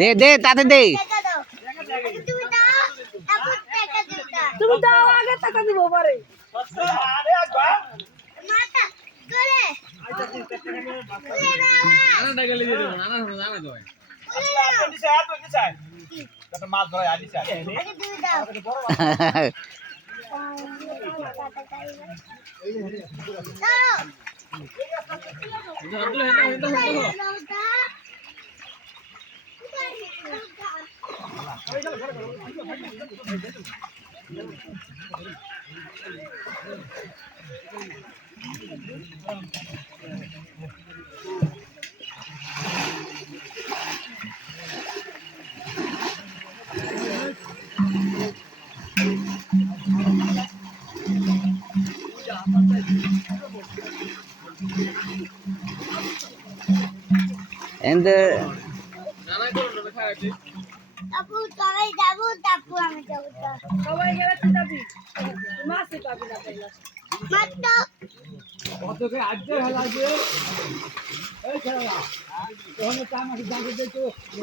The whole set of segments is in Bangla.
দে দে তাতে দে। তুমি দাও আগে টাকা দিব পারে। মাছ ধরে আনি চাই and the তারপর সবাই যাবো তারপর আমি যাবো সবাই গেলে তুই যাবি মাছই পাবি না তাইলে মাত্র কতকে আজকে হেলা দিয়ে এই খেলা ওখানে কাম আছে জানতে দে তো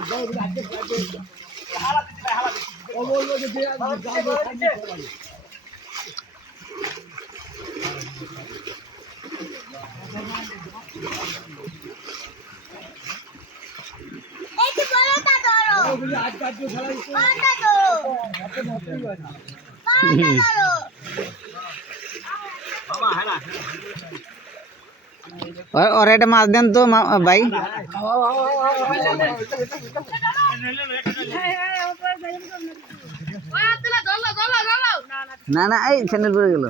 যাও আজকে হালা দিতে ভাই হালা ও বললো যে যাও এই যে বড়টা ধরো ও বলি আজ কাজ খেলা দিতে বড়টা ধরো এত মতই হয় না বড়টা ধরো মামা হেলা और এটা মাছ দেন তো ভাই। না না এই চ্যানেল পড়ে গেল।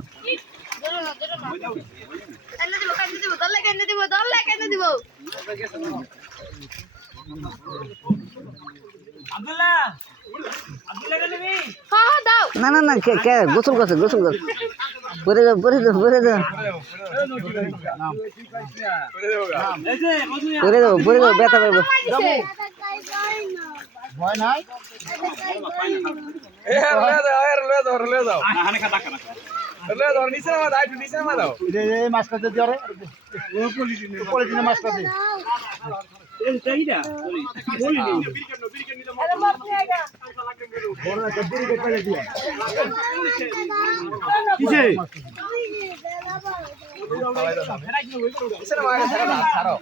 আব্দুল্লাহ আব্দুল্লাহ কে নিবি না না না কে গোসল করছে গোসল করছে। পরে যাও পরে যাও পরে যাও পরে যাও পরে যাও ব্যথা পাবে। ভয় নাই এ লে দাও হানে খা টাকা না লে দাও নিচে নামা দাও একটু নিচে নামা দাও এই মাছ কাটতে দিও রে ও পলিথিনে মাছ কাটতে এই চাইদা বলি নি আরে মাছ নিয়ে আইগা বড় একটা বিড়ি কে পাইলে দিয়া কিছে নিচে নামা ছাড়ো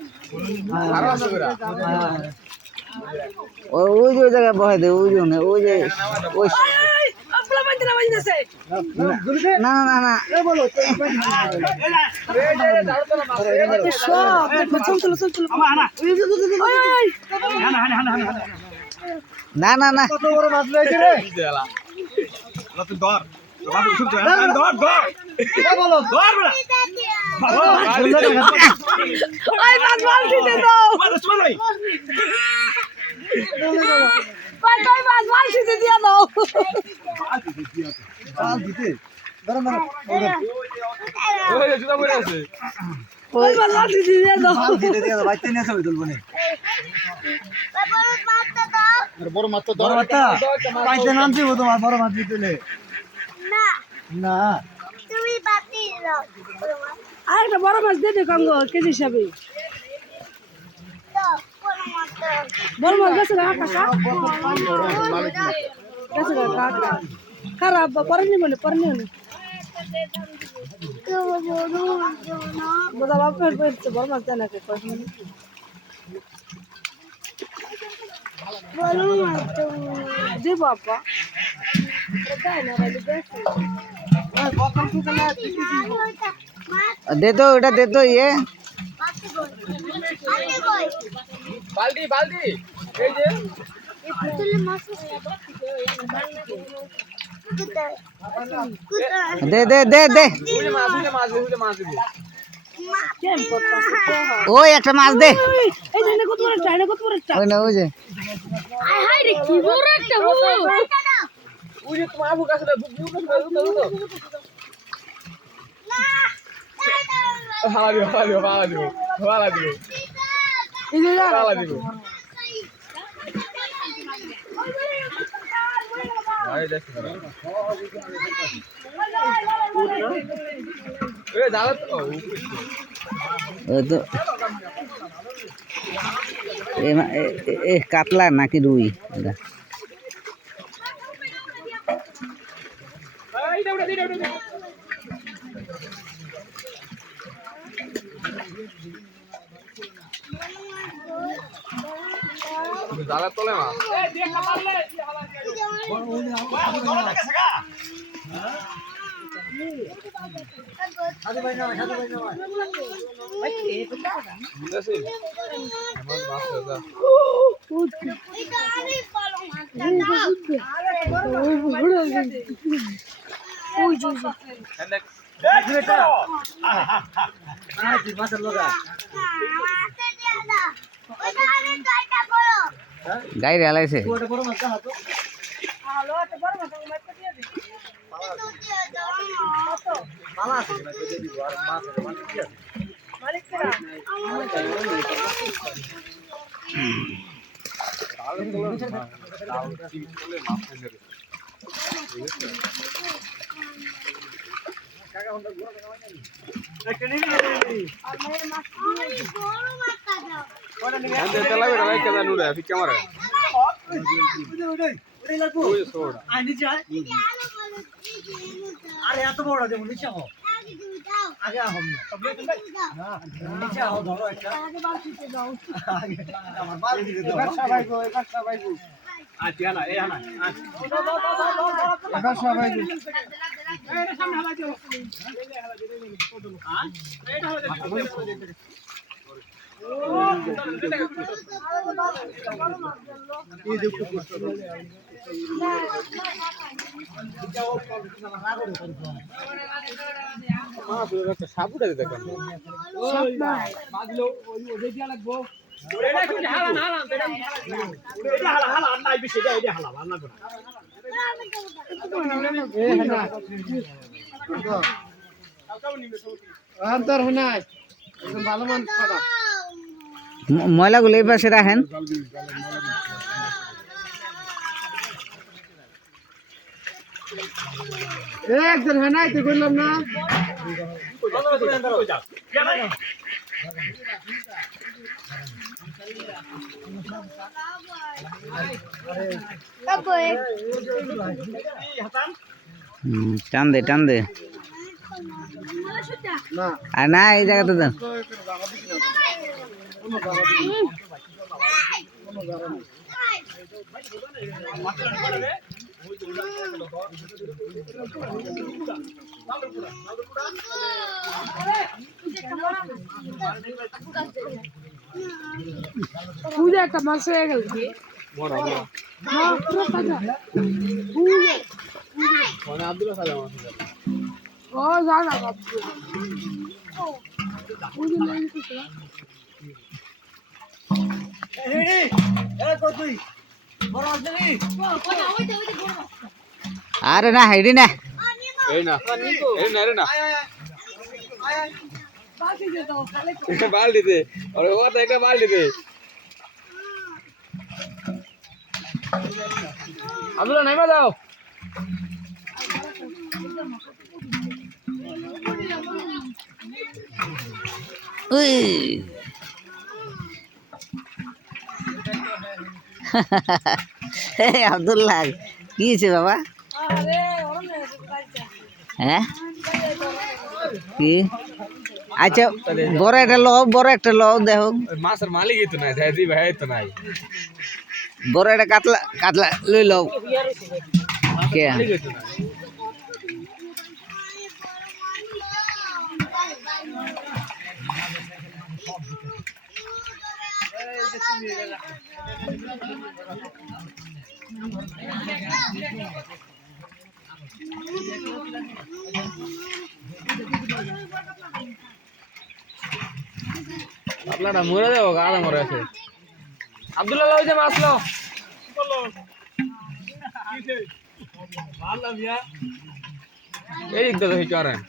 ছাড়ো আসো কইরা ওই যে ওই জায়গায় বহাই দে ওই যে ওই যে ওই আপলা বাইতে না বাইতেছে না না না এই বলো সব চল চল চল আমা হানা ওই ওই হানা হানা হানা হানা না না না কত বড় মাছ লইছে রে দেলা তুই ধর বাবু শুনছো ধর ধর কি বলো ধর বড়া ওই মাছ বালতি দে দাও মাছ মারাই ওই কই মাছ বালতি দে দিয়া দাও আল দিতে ধরো ধরো ওই জুতা পরে আছে ওই মাছ বালতি দিয়া দাও আল দিতে দিয়া দাও বাইতে নিয়ে ছবি তুলবো নে বড় মাছটা দাও আর বড় মাছ তো ধরো একটা বাইতে নাম দিব তোমার বড় মাছ দিতেলে না না তুমি বাতি দাও বড় মাছ আর একটা বড় মাছ দে দে কাঙ্গো কেজি হিসাবে দাও বড় মাছ দাও বড় মাছ গেছে না কাকা গেছে না কাকা খারাপ পরে নি মনে বোঝা বাপের পেয়েছে বড় মাছ দেয় না কে জি বাবা দেয় না দে তো ওটা দে তো ইয়ে বালতি বালতি এই যে দে দে দে দে মাছ দিব কেন করতাছে ওই একটা মাছ দে এই যে কত বড় চাই না কত বড় চাই ওই না ওই যে হাই রে কি বড় একটা হলো ওই যে তোমার আবু কাছে বুক হালা দিব এই যে হালা দিব আই দেখ এ দাঁড়া তো ওই তো কাতলা নাকি রুই এটা? জালের তলে মাছ এটা আমি বলো মাছটা গাইরে আলাইছে ভালো একটা বড় মাছ মাছটা দিয়ে দিই মালিক কেরা আরে এত বড় দেবো নিচে হো আগে আহম নিচে হো ধরো একটা আগে আমার বাল দিতে দাও সবাই গো এবার সবাই গো আচ্ছা না এই হানা এবার সবাই গো এই সামনে হালা দিও হ্যাঁ এইটা হলো এই দেখো সাবুটা দিতে কেন বাদলো ওই ওদিকে লাগবো এটা কি হালা না হালা এটা হালা হালা নাই বেশি এটা হালা না করে এ না আন্তর নাই একদম ভালো মান পাড়া ময়লাগুলো এই পাশে রাখেন একজন হ্যাঁ নাই তো করলাম না টান দে টান দে আর না এই জায়গাতে দেন পূজা একটা মাছ হয়ে গেল আব্দুল্লাহ সালাম ও জানা পূজা নেই কিছু আরে না হেডি না এই না রে না বালতিতে আরে ও তো একটা বালতিতে আব্দুল্লাহ নাইমা দাও উই আব্দুল্লাহ কি হয়েছে বাবা হ্যাঁ কি আচ্ছা বড় একটা লও দেখো মাছের মালিকই তো নাই দাদি ভাই তো নাই বড় একটা কাতলা লই লও কে আপনারা মরে যাবো গাড়া মরে আছে আব্দুল্লাহ লাও যে মাছ লাও এই দিক দাদা করেন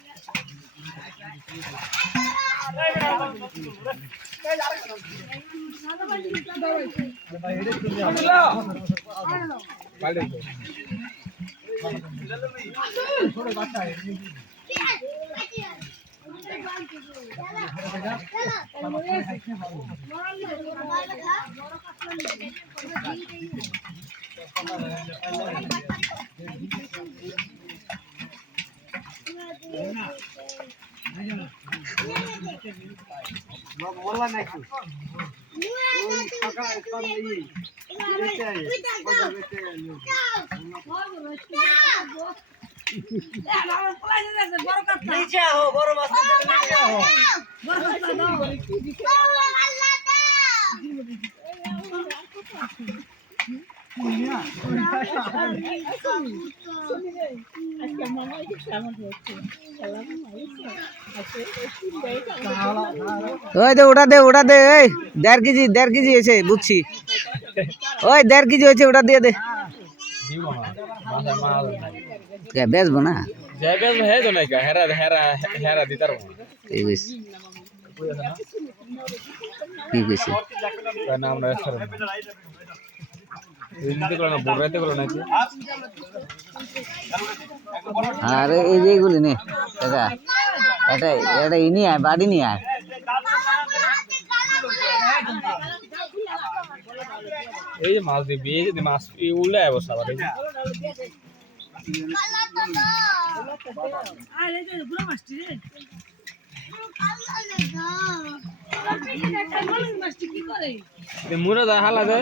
মোল্লা নাকি ওই ফাঁকা সামনে নিচে আহো বড় মাছ নিচে আহো ওই দে ওটা দে এই 1.5 কেজি হয়েছে বুঝছি ওই 1.5 কেজি হয়েছে ওটা দিয়ে দে দিব না মাথা মাল কে বেচবো না জায়গা হে তো নাই কা হেরা দিতার ঠিক আছে ঠিক আছে তার নাম না সর দিতে করো না বড়াইতে করো না আরে এই যেগুলি নে কাকা এটা ইনি আয় বাড়ি নিয়ে আয় এই যে মাছ দিবি এই যে মাছ উল্লে আয় বসা বাড়ি আরে যে গুলো মাছটি রে মাছটি কি করে মুরা দা হালা দে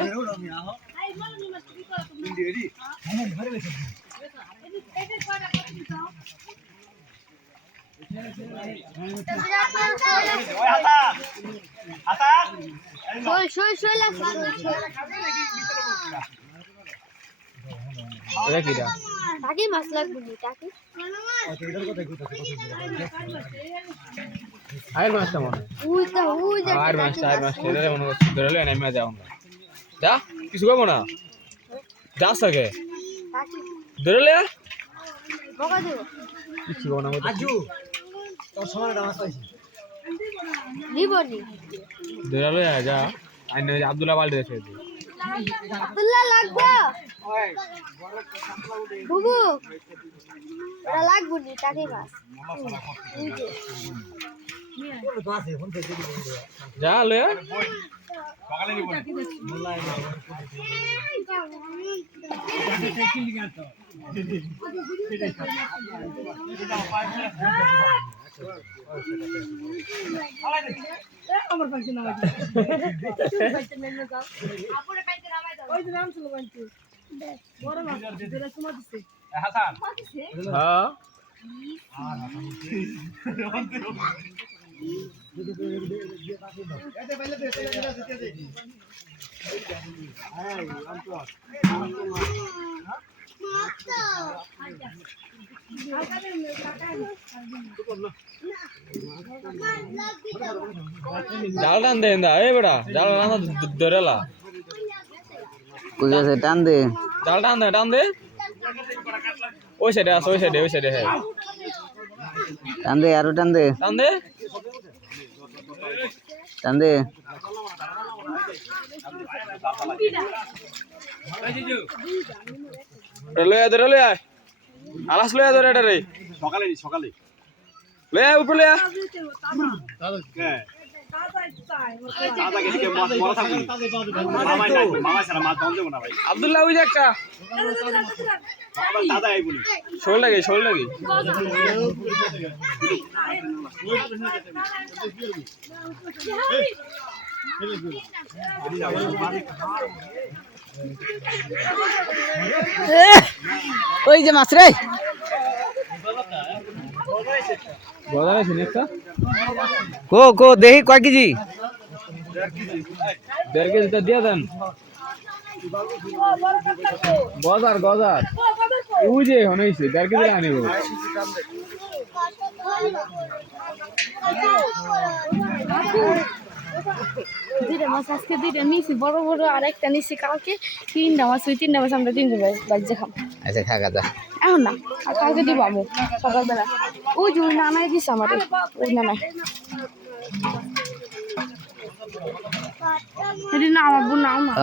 আই বল মাছটি কি করে তুমি রেডি আমি ধরে গেছি এটা কয়টা কত দাও ওই হাতা হাতা শোল লাগবে এটা কিটা টাকি মাছ লাগবে টাকি এটার কথা কইতাছে আয়ের মাছটা মনে উই আয়ের মাছটা এটা মনে করছি ধরে লই না আমি যাও না যা কিছু কইবো না যা সকে টাকি ধরে লই বকা দেব কিছু কইবো না আজু তোর সমান মাছ পাইছি নিবনি ধরে লই যা আইনে আব্দুল্লাহ বালদি আছে আব্দুল্লাহ লাগবে ওই বুবু ওরা লাগবে নি টাকি মাছ তো আছে ফোন থেকে যা লই আমার পাশে নামাই দাও পাইতে মেনে যাও আপুরে পাইতে নামাই দাও ওই যে নাম ছিল বানছি বড় মাছ যেটা তোমার দিছে হাসান হ্যাঁ এটা পাইলে দে এটা দে এই আমতো জাল টান দে না এই বেটা জাল না ধরেলা কই গেছে টান দে জাল টান দে ওই সাইডে হ্যাঁ টান দে আরো টান দে টান দে লই আয় আলাস লই আয় ধরে এটা রে সকালে লই আয় উপরে লই আয় কে দাদা চাই দাদা গেছে কে মাছ বড় থাকবে মামা ছাড়া মাছ দম দেব না ভাই আব্দুল্লাহ ওই যে একটা দাদা এই বলি শোল লাগে ওই যে মাছ রে গদা আছে একটা কো দেখি কয় কেজি 1.5 কেজি টা দিয়ে দেন গজার ওই যে হইছে 1.5 কেজি আনিব দুইটা মাছ আজকে দুইটা নিয়েছি বড় আর একটা নিয়েছি কালকে তিনটা মাছ আমরা তিনটে বাড়িতে খাবো আচ্ছা খা যা এখন না আর কালকে দিব আমি সকালবেলা ওই যে ওই নানাই দিচ্ছে আমার ওই নানাই সেদিন না আমার বোন নাও না